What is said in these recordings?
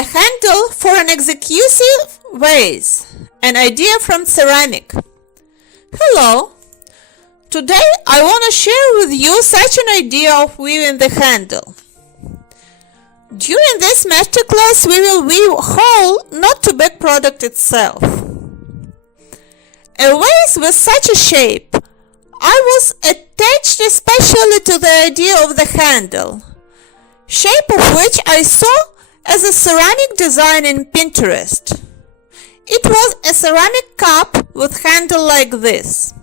A handle for an exquisite vase, an idea from ceramic. Hello! Today I want to share with you such an idea of weaving the handle. During this masterclass we will weave whole, not to big product itself. A vase with such a shape, I was attached especially to the idea of the handle, shape of which I saw as a ceramic design in Pinterest. It was a ceramic cup with handle like this.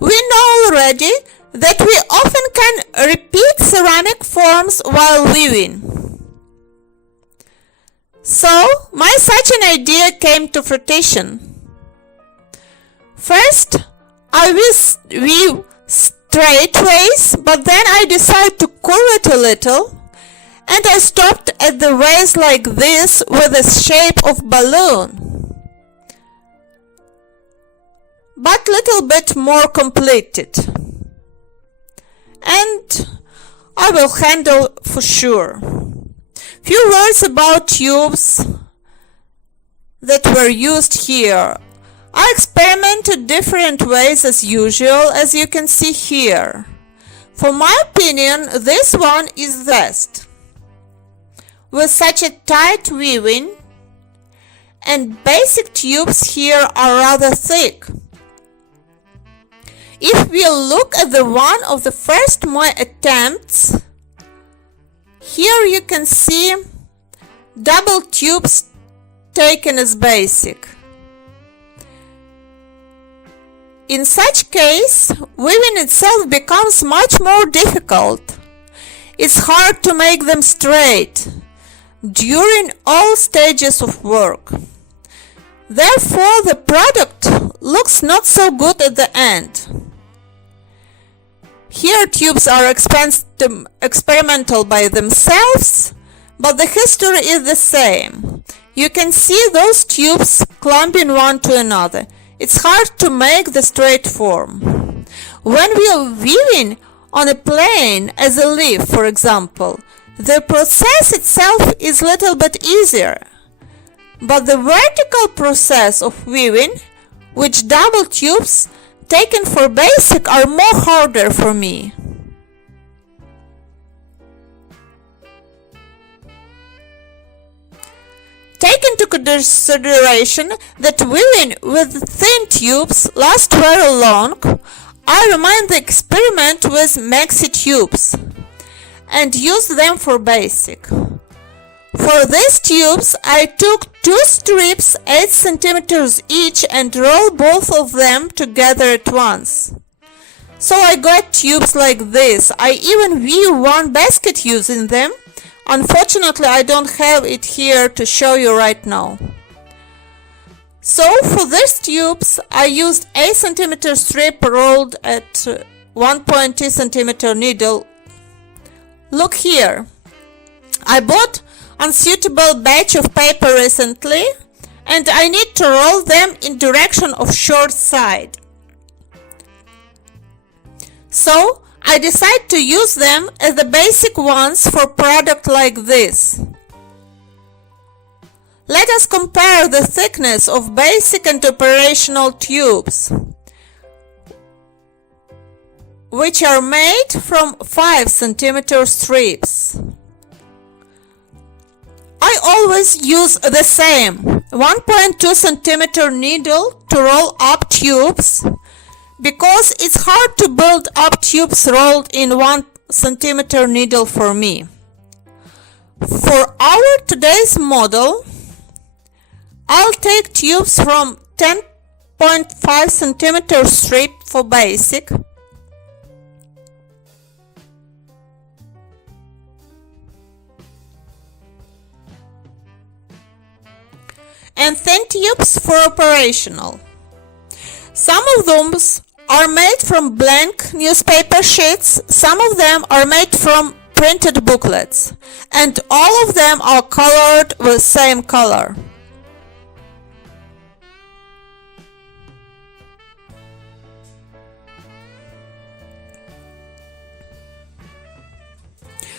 We know already that we often can repeat ceramic forms while weaving. So, such an idea came to fruition. First, I weave straight vase, but then I decided to curve it a little, and I stopped at the vase like this with the shape of balloon, but little bit more completed. And I will handle for sure. Few words about tubes that were used here. I experimented different ways as usual, as you can see here. For my opinion, this one is best. With such a tight weaving, and basic tubes here are rather thick. If we look at the one of the first my attempts, here you can see double tubes taken as basic. In such case, weaving itself becomes much more difficult. It's hard to make them straight during all stages of work. Therefore, the product looks not so good at the end. Here tubes are experimental by themselves, but the history is the same. You can see those tubes clumping one to another. It's hard to make the straight form. When we are weaving on a plane as a leaf, for example, the process itself is a little bit easier. But the vertical process of weaving, which double tubes taken for basic, are more harder for me. Take into consideration that weaving with thin tubes lasts very long, I remind the experiment with maxi tubes and use them for basic. For these tubes, I took 2 strips 8 cm each and rolled both of them together at once. So I got tubes like this. I even weave one basket using them. Unfortunately, I don't have it here to show you right now. So for these tubes, I used 8 cm strip rolled at 1.2 cm needle. Look here. I bought unsuitable batch of paper recently, and I need to roll them in direction of short side. So I decide to use them as the basic ones for product like this. Let us compare the thickness of basic and operational tubes, which are made from 5 cm strips. I always use the same 1.2 cm needle to roll up tubes, because it's hard to build up tubes rolled in 1 cm needle for me. For our today's model, I'll take tubes from 10.5 cm strip for basic, and thin tubes for operational. Some of those are made from blank newspaper sheets, some of them are made from printed booklets, and all of them are colored with same color.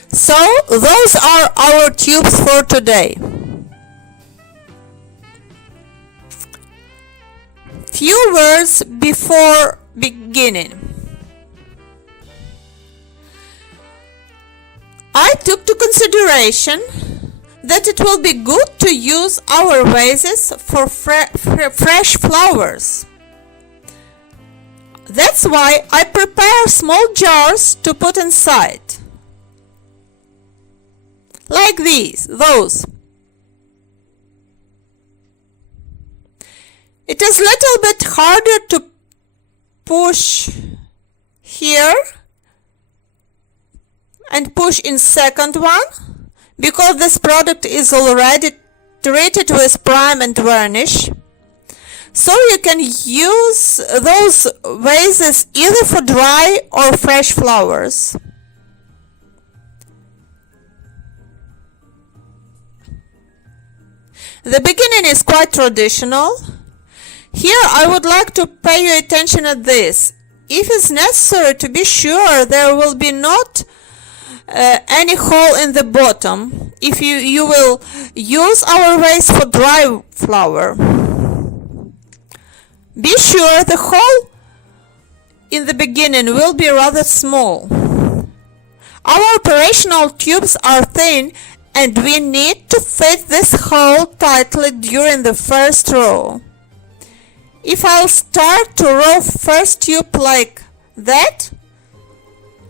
So those are our tubes for today. Few words before beginning. I took to consideration that it will be good to use our vases for fresh flowers. That's why I prepare small jars to put inside. Like those. It is little bit harder to push here and push in second one because this product is already treated with prime and varnish. So you can use those vases either for dry or fresh flowers. The beginning is quite traditional. Here I would like to pay your attention at this. If it's necessary to be sure there will be not any hole in the bottom if you will use our vase for dry flower. Be sure the hole in the beginning will be rather small. Our operational tubes are thin and we need to fit this hole tightly during the first row. If I'll start to row first tube like that,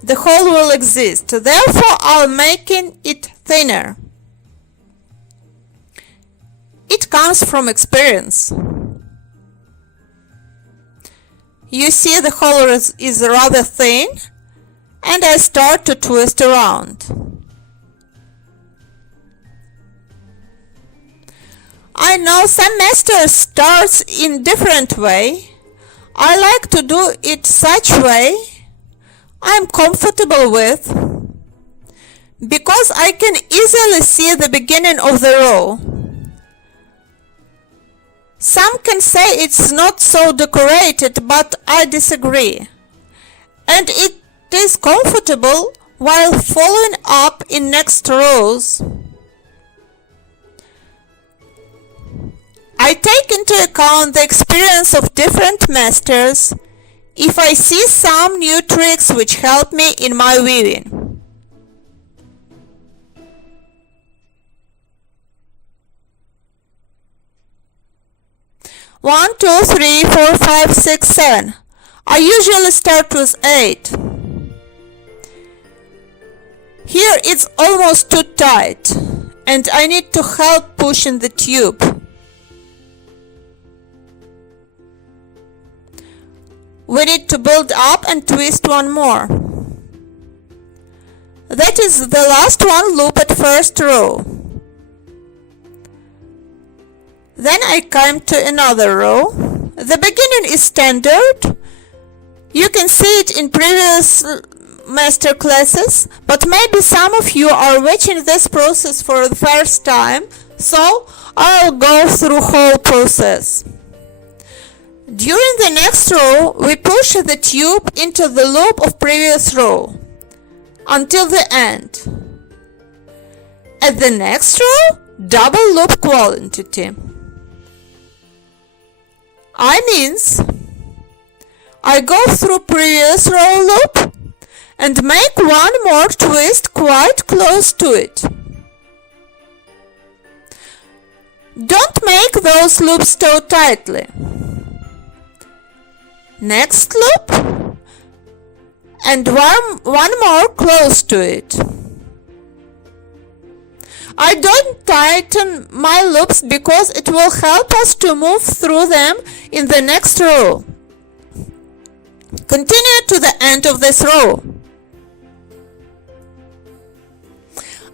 the hole will exist, therefore I'll making it thinner. It comes from experience. You see the hole is rather thin and I start to twist around. I know some masters starts in different way. I like to do it such way I'm comfortable with because I can easily see the beginning of the row. Some can say it's not so decorated, but I disagree. And it is comfortable while following up in next rows. I take into account the experience of different masters if I see some new tricks which help me in my weaving. One, two, three, four, five, six, 7. I usually start with 8. Here it's almost too tight and I need to help pushing the tube. We need to build up and twist one more. That is the last one loop at first row. Then I come to another row. The beginning is standard. You can see it in previous master classes, but maybe some of you are watching this process for the first time, so I'll go through whole process. During the next row, we push the tube into the loop of previous row until the end. At the next row, double loop quantity. Means I go through previous row loop and make one more twist quite close to it. Don't make those loops too tightly. Next loop and one more close to it. I don't tighten my loops because it will help us to move through them in the next row. Continue to the end of this row.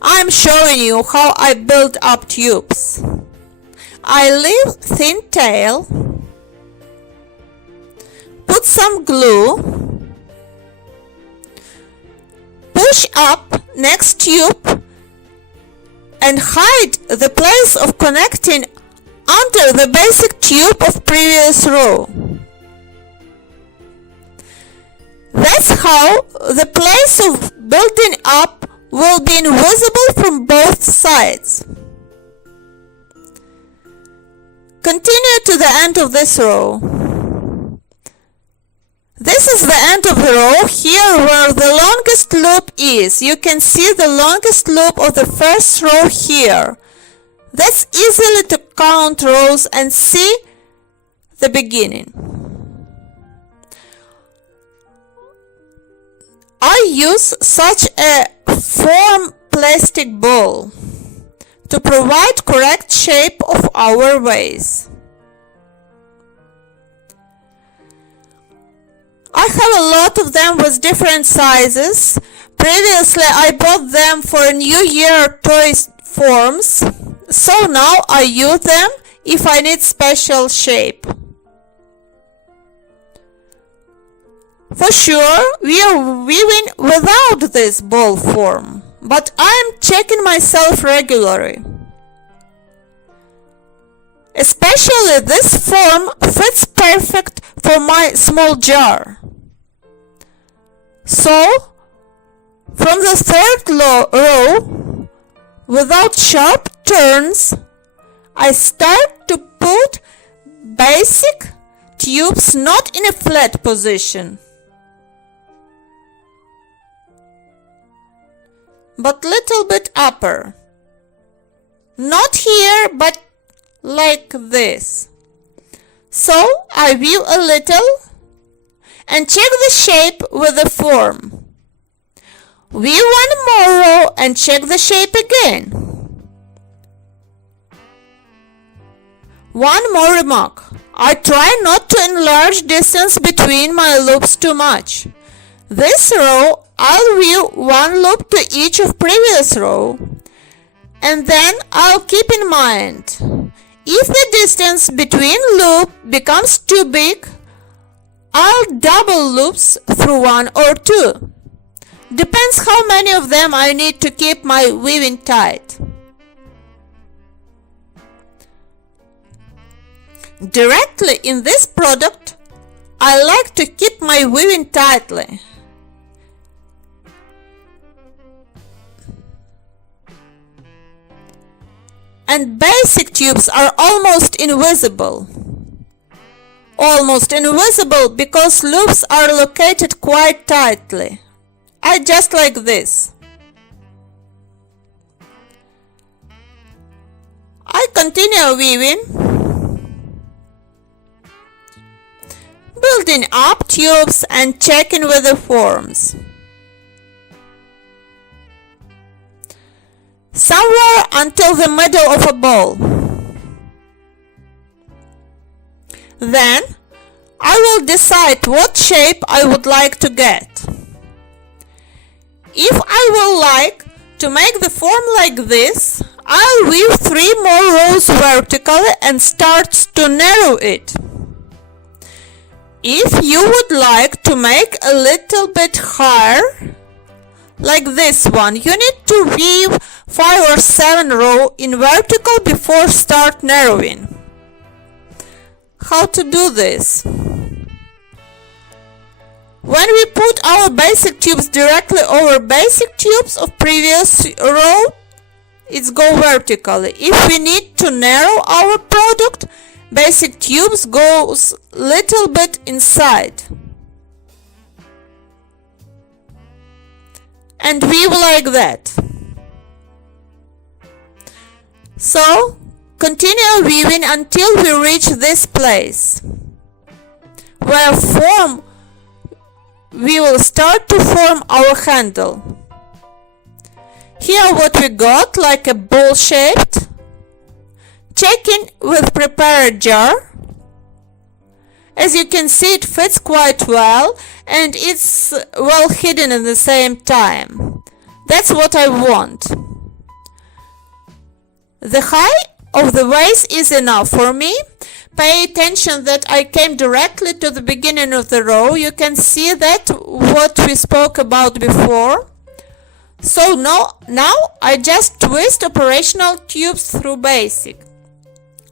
I'm showing you how I build up tubes. I leave thin tail, put some glue, push up next tube and hide the place of connecting under the basic tube of previous row. That's how the place of building up will be invisible from both sides. Continue to the end of this row. This is the end of the row, here where the longest loop is. You can see the longest loop of the first row here. That's easily to count rows and see the beginning. I use such a foam plastic bowl to provide correct shape of our vase. I have a lot of them with different sizes. Previously I bought them for New Year toy forms, so now I use them if I need special shape. For sure, we are weaving without this ball form, but I am checking myself regularly. Especially this form fits perfect for my small jar. So, from the third row, without sharp turns, I start to put basic tubes not in a flat position, but little bit upper. Not here, but like this. So I weave a little and check the shape with the form. Weave one more row and check the shape again. One more remark. I try not to enlarge distance between my loops too much. This row I'll weave one loop to each of previous row, and then I'll keep in mind, if the distance between loop becomes too big, I'll double loops through one or two. Depends how many of them I need to keep my weaving tight. Directly in this product, I like to keep my weaving tightly. And basic tubes are almost invisible. Almost invisible because loops are located quite tightly. I just like this. I continue weaving, building up tubes and checking with the forms. Somewhere until the middle of a ball. Then I will decide what shape I would like to get. If I will like to make the form like this, I'll weave 3 more rows vertically and start to narrow it. If you would like to make a little bit higher, like this one, you need to weave 5 or 7 rows in vertical before start narrowing. How to do this? When we put our basic tubes directly over basic tubes of previous row, it's go vertically. If we need to narrow our product, basic tubes goes little bit inside. And weave like that. So, continue weaving until we reach this place, where we will start to form our handle. Here what we got, like a bowl shaped. Checking with prepared jar. As you can see, it fits quite well and it's well hidden at the same time. That's what I want. The height of the vase is enough for me. Pay attention that I came directly to the beginning of the row. You can see that what we spoke about before. So now I just twist operational tubes through basic,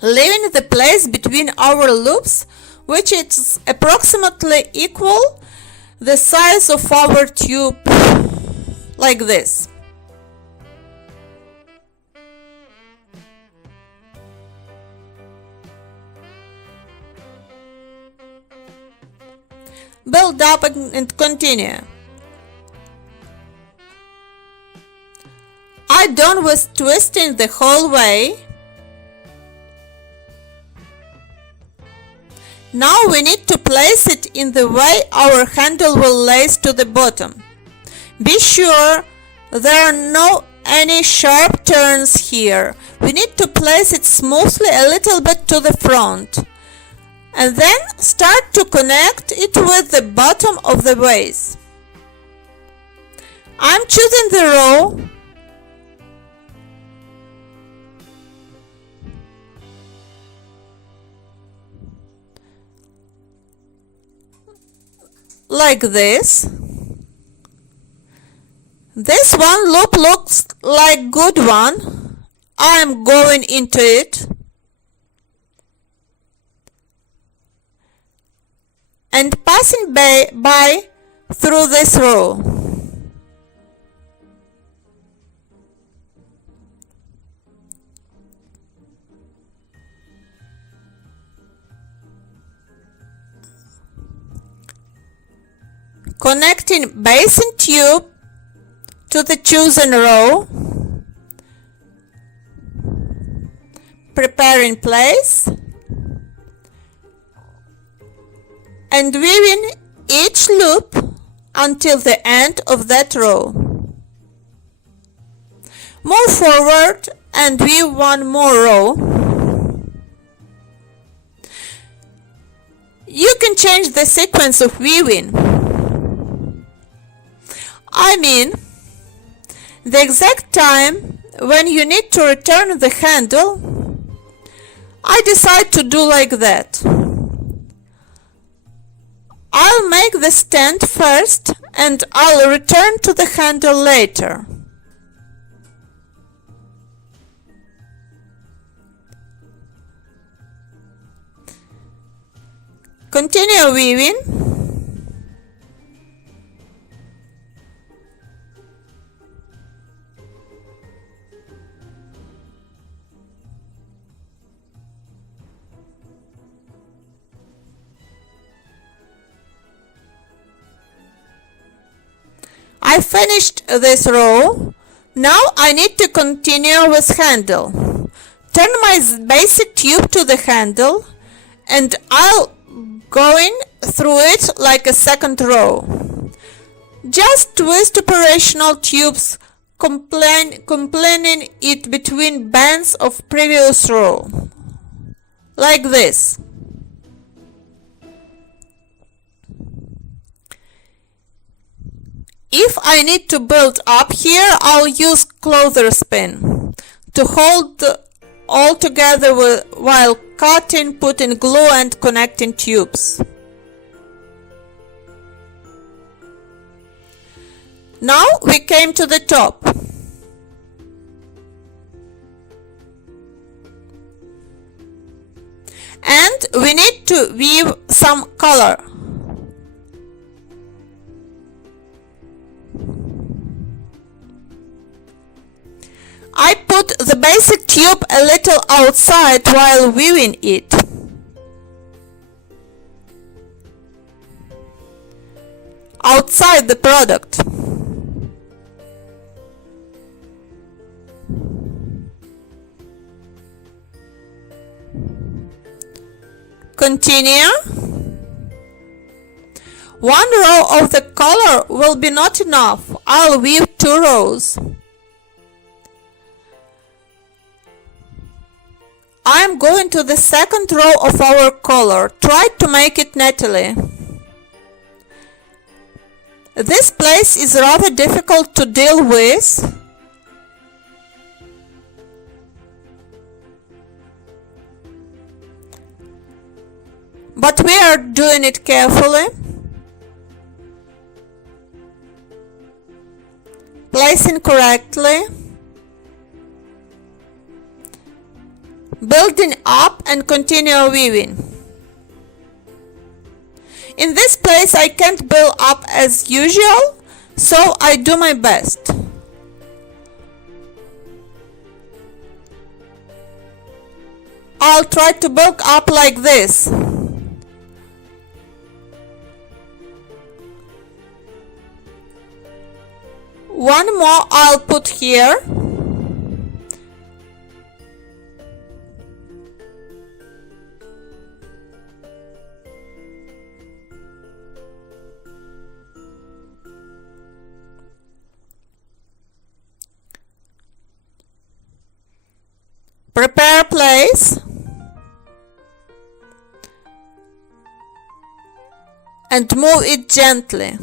leaving the place between our loops, which is approximately equal the size of our tube, like this. build up and continue. I'm done with twisting the whole way. Now we need to place it in the way our handle will lace to the bottom. Be sure there are no any sharp turns here. We need to place it smoothly a little bit to the front. And then start to connect it with the bottom of the vase. I'm choosing the row like this. This one loop looks like good one. I'm going into it and passing by through this row. Connecting base and tube to the chosen row. Prepare in place. And weaving each loop until the end of that row. Move forward and weave one more row. You can change the sequence of weaving. I mean, the exact time when you need to return the handle. I decide to do like that. I'll make the stand first and I'll return to the handle later. Continue weaving. I finished this row. Now I need to continue with handle. Turn my basic tube to the handle and I'll going through it like a second row. Just twist operational tubes, completing it between bands of previous row. Like this. If I need to build up here, I'll use clothespin to hold all together while cutting, putting glue and connecting tubes. Now we came to the top. And we need to weave some color. I put the basic tube a little outside while weaving it. Outside the product. Continue. One row of the color will be not enough. I'll weave 2 rows. I'm going to the second row of our color. Try to make it neatly. This place is rather difficult to deal with. But we are doing it carefully. Placing correctly. Building up and continue weaving. In this place I can't build up as usual, so I do my best. I'll try to build up like this. One more I'll put here. Prepare place and move it gently.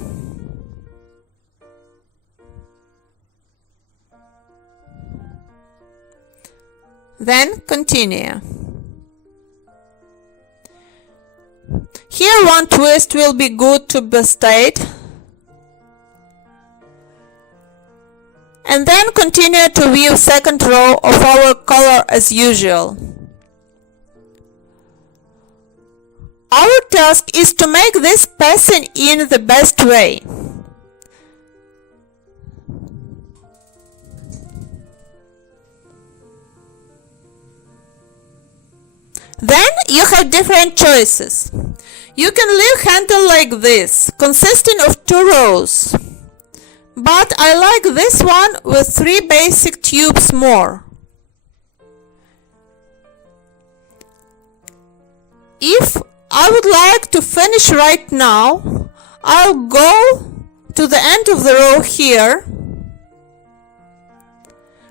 Then continue. Here one twist will be good to be stayed. And then continue to weave second row of our color as usual. Our task is to make this passing in the best way. Then you have different choices. You can leave handle like this, consisting of 2 rows. But I like this one with 3 basic tubes more. If I would like to finish right now, I'll go to the end of the row here,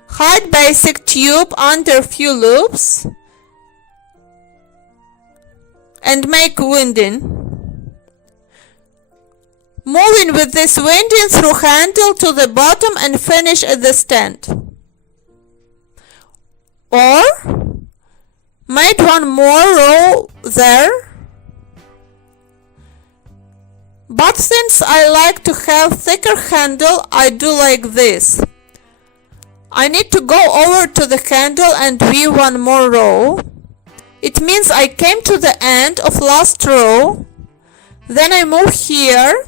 hide basic tube under few loops, and make winding. Moving with this winding through handle to the bottom and finish at the stand. Or made one more row there. But since I like to have thicker handle, I do like this. I need to go over to the handle and weave one more row. It means I came to the end of last row. Then I move here.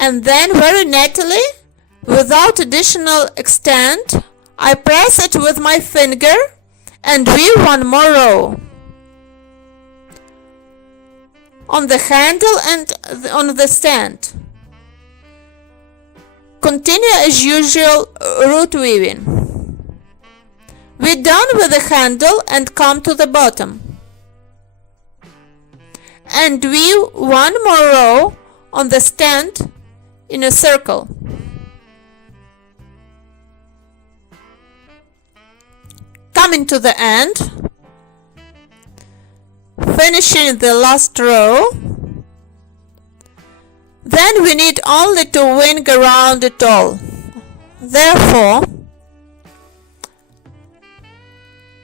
And then very neatly, without additional extent, I press it with my finger and weave one more row on the handle and on the stand. Continue as usual root weaving. We're done with the handle and come to the bottom. And weave one more row on the stand in a circle. Coming to the end, finishing the last row. Then we need only to wing around it all. Therefore,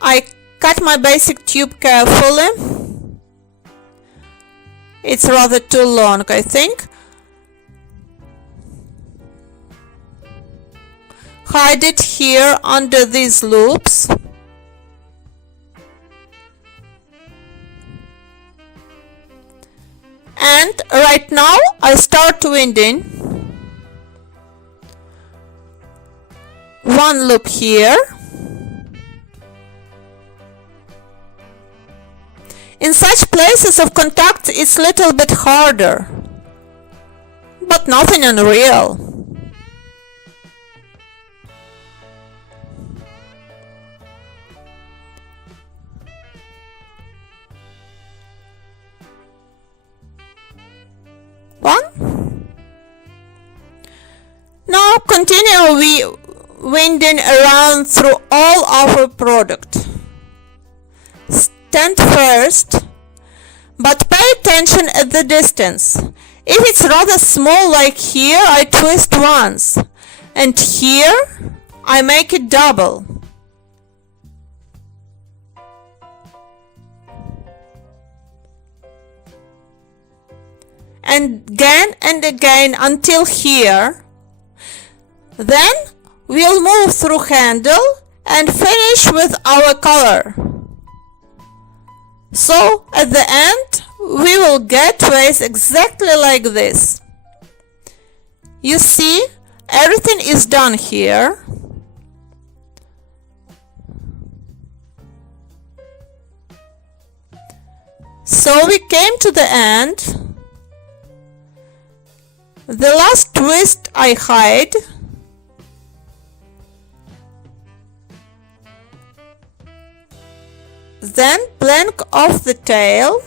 I cut my basic tube carefully. It's rather too long, I think. Hide it here under these loops. And right now I start winding. One loop here. In such places of contact it's a little bit harder, but nothing unreal. One. Now continue winding around through all our product. Stand first, but pay attention at the distance. If it's rather small like here, I twist once, and here I make it double. And again until here. Then we'll move through handle and finish with our color. So at the end we will get vase exactly like this. You see, everything is done here. So we came to the end. The last twist I hide. Then plank off the tail.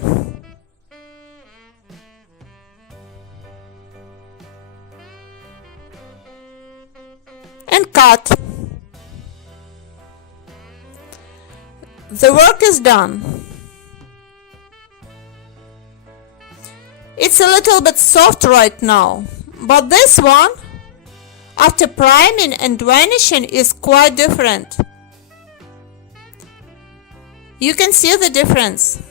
And cut. The work is done. It's a little bit soft right now, but this one, after priming and varnishing, is quite different. You can see the difference.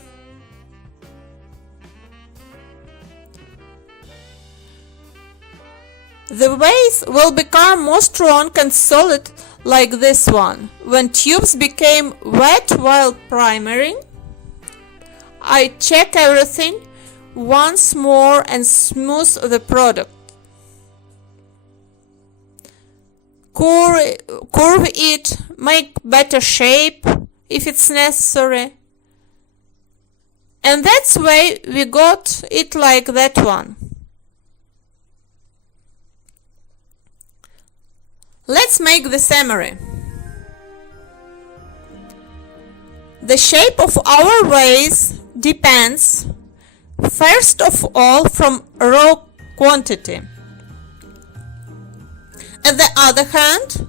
The vase will become more strong and solid like this one. When tubes became wet while primering, I check everything once more and smooth the product. Curve it, make better shape if it's necessary. And that's why we got it like that one. Let's make the summary. The shape of our vase depends, first of all, from raw quantity. On the other hand,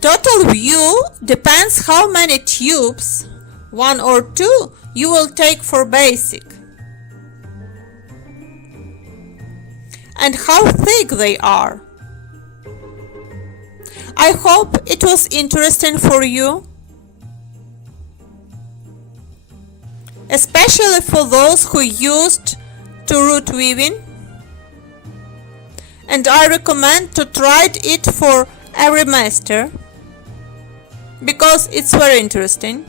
total view depends how many tubes, 1 or 2, you will take for basic, and how thick they are. I hope it was interesting for you, especially for those who used to root weaving, and I recommend to try it for every master because it's very interesting.